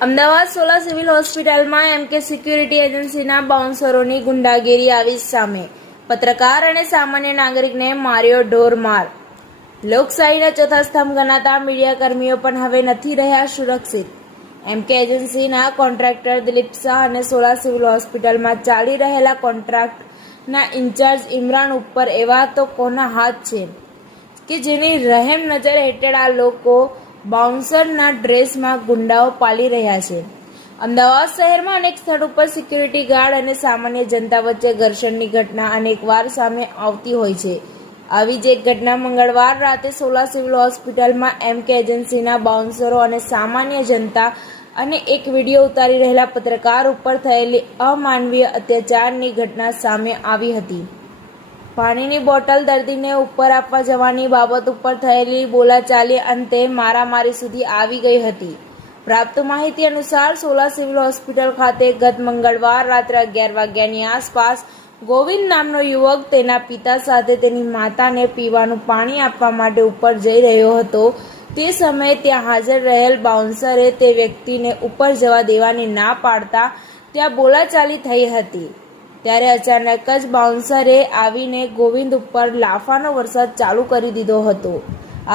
Ahmedabad Sola civil હોસ્પિટલમાં એમકે security એજન્સીના બાઉન્સરોની ગુંડાગીરી આવી સામે. પત્રકાર અને સામાન્ય નાગરિકને માર્યો ઢોરમાર. લોકશાહીના ચોથા સ્તંભ ગણાતા મીડિયાકર્મીઓ પણ હવે નથી રહ્યા સુરક્ષિત. એમકે એજન્સીના કોન્ટ્રાક્ટર દિલીપ શાહ અને સોલા સિવિલ હોસ્પિટલમાં ચાલી રહેલા કોન્ટ્રાક્ટના ઇન્ચાર્જ ઇમરાન ઉપર એવા તો કોના હાથ છે કે જેની રહેમ નજર હેઠળ આ લોકો બાઉન્સરના ડ્રેસમાં ગુંડાઓ પાલી રહ્યા છે. અમદાવાદ શહેરમાં અનેક સ્થળ ઉપર સિક્યુરિટી ગાર્ડ અને સામાન્ય જનતા વચ્ચે ઘર્ષણની ઘટના અનેકવાર સામે આવતી હોય છે. આવી જ એક ઘટના મંગળવાર રાતે સોલા સિવિલ હોસ્પિટલમાં એમકે એજન્સીના બાઉન્સરો અને સામાન્ય જનતા અને એક વિડીયો ઉતારી રહેલા પત્રકાર ઉપર થયેલી અમાનવીય અત્યાચારની ઘટના સામે આવી હતી. પાણીની બોટલ દર્દીને ઉપર આપવા જવાની બાબત ઉપર થયેલી બોલાચાલી અંતે મારામારી સુધી આવી ગઈ હતી. પ્રાપ્ત માહિતી અનુસાર સોલા સિવિલ હોસ્પિટલ ખાતે ગત મંગળવાર રાત્રે 11 વાગ્યાની આસપાસ ગોવિંદ નામનો યુવક તેના પિતા સાથે તેની માતાને પીવાનું પાણી આપવા માટે ઉપર જઈ રહ્યો હતો. તે સમયે ત્યાં હાજર રહેલ બાઉન્સરે તે વ્યક્તિને ઉપર જવા દેવાની ના પાડતા ત્યાં બોલાચાલી થઈ હતી. ત્યારે અચાનક જ બાઉન્સરે આવીને ગોવિંદ ઉપર લાફાનો વરસાદ ચાલુ કરી દીધો હતો.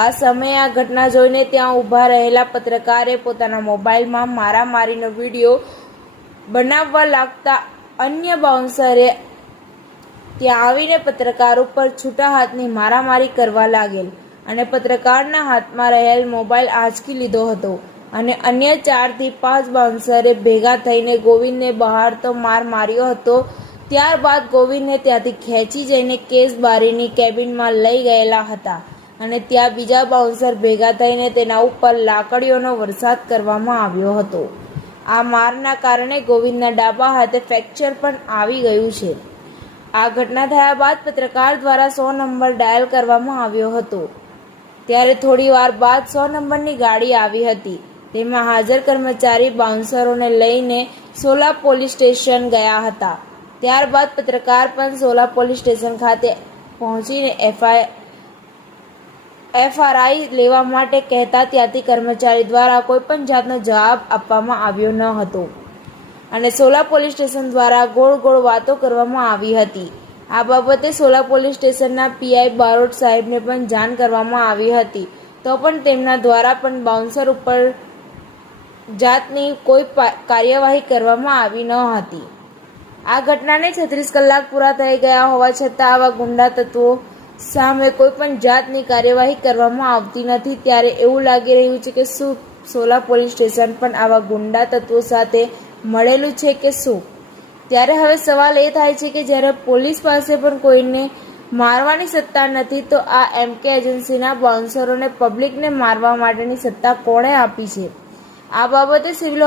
આ સમયે આ ઘટના જોઈને ત્યાં ઊભા રહેલા પત્રકારે પોતાના મોબાઈલમાં મારામારીનો વિડીયો બનાવવા લાગતા અન્ય બાઉન્સરે ત્યાં આવીને પત્રકાર ઉપર છૂટા હાથની મારામારી કરવા લાગેલ અને પત્રકારના હાથમાં રહેલ મોબાઈલ આંચકી લીધો હતો અને અન્ય 4 થી 5 બાઉન્સરે ભેગા થઈને ગોવિંદને બહાર તો માર માર્યો હતો. ત્યારબાદ ગોવિંદને ત્યાંથી ખેંચી જઈને કેસ બારીની કેબિનમાં લઈ ગયેલા હતા અને ત્યાં બીજા બાઉન્સર ભેગા થઈને તેના ઉપર લાકડીઓનો વરસાદ કરવામાં આવ્યો હતો. આ મારના કારણે ગોવિંદના ડાબા હાથે ફ્રેક્ચર પણ આવી ગયું છે. આ ઘટના થયા બાદ પત્રકાર દ્વારા 100 નંબર ડાયલ કરવામાં આવ્યો હતો. ત્યારે થોડી વાર બાદ 100 નંબરની ગાડી આવી હતી. તેમાં હાજર કર્મચારી બાઉન્સરોને લઈને સોલા પોલીસ સ્ટેશન ગયા હતા. ત્યારબાદ પત્રકાર પણ સોલા પોલીસ સ્ટેશન ખાતે પહોંચીને એફઆરઆઈ લેવા માટે કહેતા ત્યાંથી કર્મચારી દ્વારા કોઈ પણ જાતનો જવાબ આપવામાં આવ્યો ન હતો અને સોલા પોલીસ સ્ટેશન દ્વારા ગોળ ગોળ વાતો કરવામાં આવી હતી. આ બાબતે સોલા પોલીસ સ્ટેશનના પીઆઈ બારોટ સાહેબને પણ જાણ કરવામાં આવી હતી, તો પણ તેમના દ્વારા પણ બાઉન્સર ઉપર જાતની કોઈ કાર્યવાહી કરવામાં આવી ન હતી. આ ઘટનાને 36 કલાક પૂરા થઈ ગયા હોવા છતાં આવા ગુંડા તત્વો સામે કોઈ પણ જાતની કાર્યવાહી કરવામાં આવતી નથી. ત્યારે એવું લાગી રહ્યું છે કે શું સોલા પોલીસ સ્ટેશન પણ આવા ગુંડા તત્વો સાથે મળેલું છે કે શું? ત્યારે હવે સવાલ એ થાય છે કે જ્યારે પોલીસ પાસે પણ કોઈને મારવાની સત્તા નથી તો આ એમકે એજન્સીના બાઉન્સરોને પબ્લિકને મારવા માટેની સત્તા કોણે આપી છે? આ બાબતે સિવિલ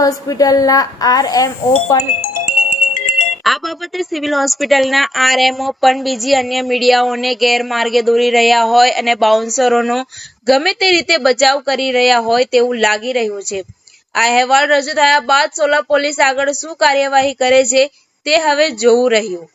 હોસ્પિટલના આરએમઓ પણ બીજી અન્ય મીડિયાઓને ગેરમાર્ગે દોરી રહ્યા હોય અને બાઉન્સરોનો ગમે તે રીતે બચાવ કરી રહ્યા હોય તેવું લાગી રહ્યું છે. આ અહેવાલ રજૂ થયા બાદ સોલા પોલીસ આગળ શું કાર્યવાહી કરે છે તે હવે જોવું રહ્યું.